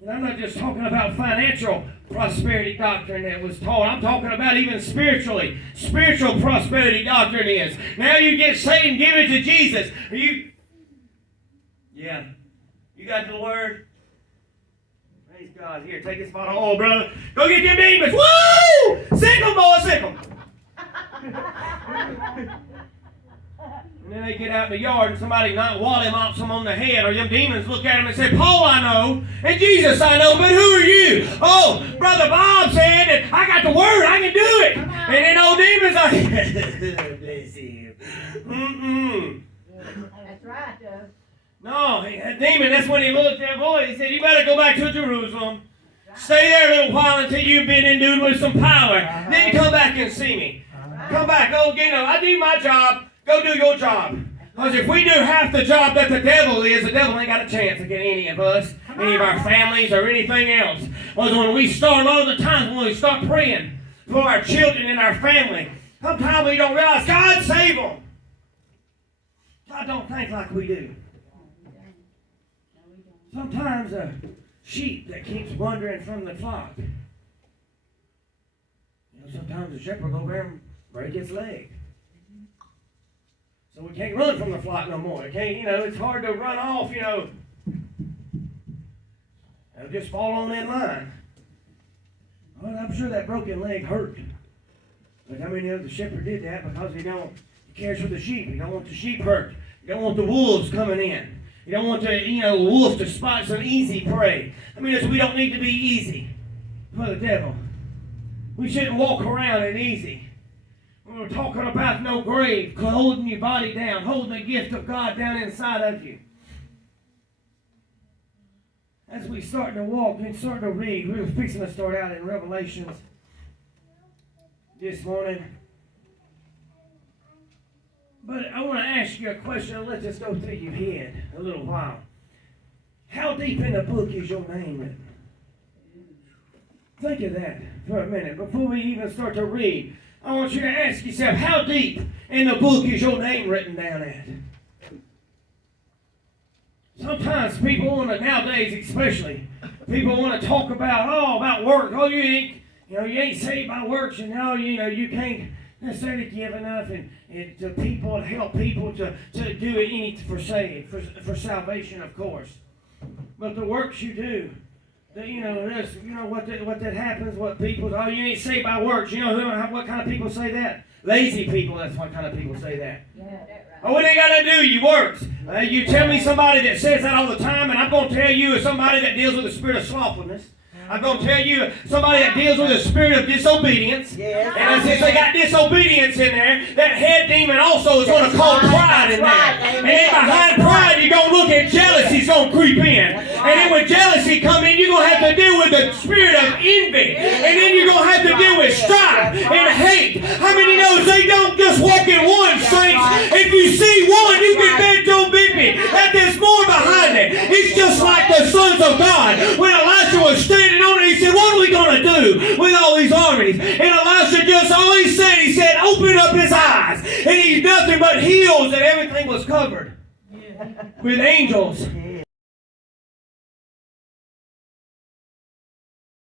And I'm not just talking about financial prosperity doctrine that was taught. I'm talking about even spiritually. Spiritual prosperity doctrine is. Now you get saved and give it to Jesus. You got the word? Praise God. Here, take this bottle of oil, brother. Go get your demons. Woo! Sick 'em, boy, sick 'em. And then they get out in the yard and somebody wally mops them on the head, or them demons look at them and say, Paul I know, and Jesus I know, but who are you? Oh, Brother Bob said that I got the word, I can do it. And then old demons are, bless him. That's right, Doug. No, that demon, that's when he looked at that boy, he said, you better go back to Jerusalem. Stay there a little while until you've been endued with some power. Then you come back and see me. Come back, I do my job. Go do your job. Because if we do half the job that the devil ain't got a chance against any of us, any of our families, or anything else. Because when we start, a lot of the times when we start praying for our children and our family, sometimes we don't realize God save them. God don't think like we do. Sometimes a sheep that keeps wandering from the flock. Sometimes the shepherd will go there and break its leg. So we can't run from the flock no more. It can't, it's hard to run off, It'll just fall on that line. Well, I'm sure that broken leg hurt. But how many of the shepherd did that because he cares for the sheep. He don't want the sheep hurt. He don't want the wolves coming in. You don't want the, wolf to spot some easy prey. We don't need to be easy for the devil. We shouldn't walk around in easy. We're talking about no grave, holding your body down, holding the gift of God down inside of you. As we start to walk and start to read, we're fixing to start out in Revelations this morning. But I want to ask you a question. Let's just go through your head a little while. How deep in the book is your name written? Think of that for a minute before we even start to read. I want you to ask yourself, how deep in the book is your name written down at? Sometimes people want to, nowadays especially, people want to talk about work. Oh, you ain't saved by works, you can't necessarily give enough and to people, to help people to do anything for salvation, of course. But the works you do, what that happens, what people, you ain't saved by works. What kind of people say that? Lazy people, that's what kind of people say that. Yeah, that's right. Oh, what they got to do? You works. You tell me somebody that says that all the time, and I'm going to tell you somebody that deals with the spirit of slothfulness. I'm going to tell you somebody that deals with the spirit of disobedience. Yes. And since they got disobedience in there, that head demon also is going to cause pride in there. And then behind pride, you're going to look at jealousy. It's going to creep in. And then when jealousy come in, you're going to have to deal with the spirit of envy. And then you're going to have to deal with strife and hate. How many knows they don't just walk in one, saints? If you see one, you can bet your baby that there's more behind it. It's just like the sons of God. When Elijah was standing on it, he said, what are we going to do with all these armies? And Elisha just all he said, open up his eyes. And he's nothing but heels, and everything was covered with angels